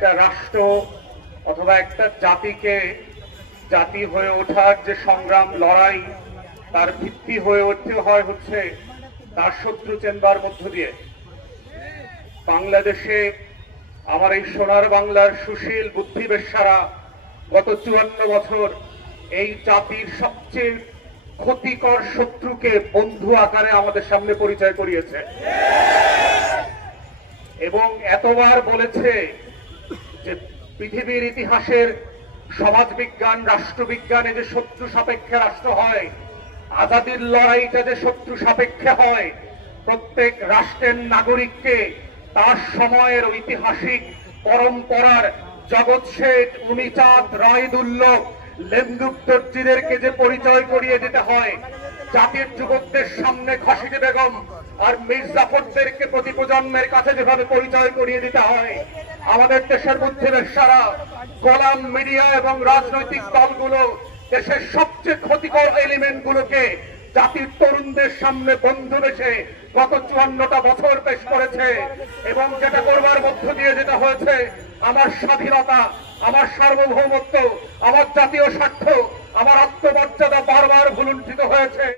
একটা রাষ্ট্র অথবা একটা জাতিকে জাতি হয়ে ওঠার যে সংগ্রাম লড়াই, তার ভিত্তি হয়ে উঠতে হয় হচ্ছে তার শত্রু চেনবার মধ্য দিয়ে। বাংলাদেশে আমার এই সোনার বাংলার সুশীল বুদ্ধিবেশ্যারা গত 54 বছর এই জাতির সবচেয়ে ক্ষতিকর শত্রুকে বন্ধু আকারে আমাদের সামনে পরিচয় করিয়েছে এবং এতবার বলেছে যে পৃথিবীর ইতিহাসের সমাজবিজ্ঞান রাষ্ট্রবিজ্ঞানে যে শত্রু সাপেক্ষে রাষ্ট্র হয়, আজাদির লড়াইটা যে শত্রু সাপেক্ষে হয়, প্রত্যেক রাষ্ট্রের নাগরিককে তার সময়ের ঐতিহাসিক পরম্পরার জগৎ শেঠ, উনিচাঁদ, রায়দুল্লভ, লেন্দুক দর্জিদেরকে যে পরিচয় করিয়ে দিতে হয়, জাতির যুবকদের সামনে খাসিদে বেগম আর মীর জাফরদেরকে প্রতি প্রজন্মের কাছে যেভাবে পরিচয় করিয়ে দিতে হয়, আমাদের দেশের বুদ্ধিবেশ্যারা, গোলাম মিডিয়া এবং রাজনৈতিক দলগুলো দেশের সবচেয়ে ক্ষতিকর এলিমেন্ট গুলোকে জাতির তরুণদের সামনে বন্ধু বেশে গত 54টা বছর পেশ করেছে এবং যেটা করবার মধ্য দিয়ে যেটা হয়েছে, আমার স্বাধীনতা, আমার সার্বভৌমত্ব, আমার জাতীয় স্বার্থ, আমার আত্মমর্যাদা বারবার ভুলুণ্ঠিত হয়েছে।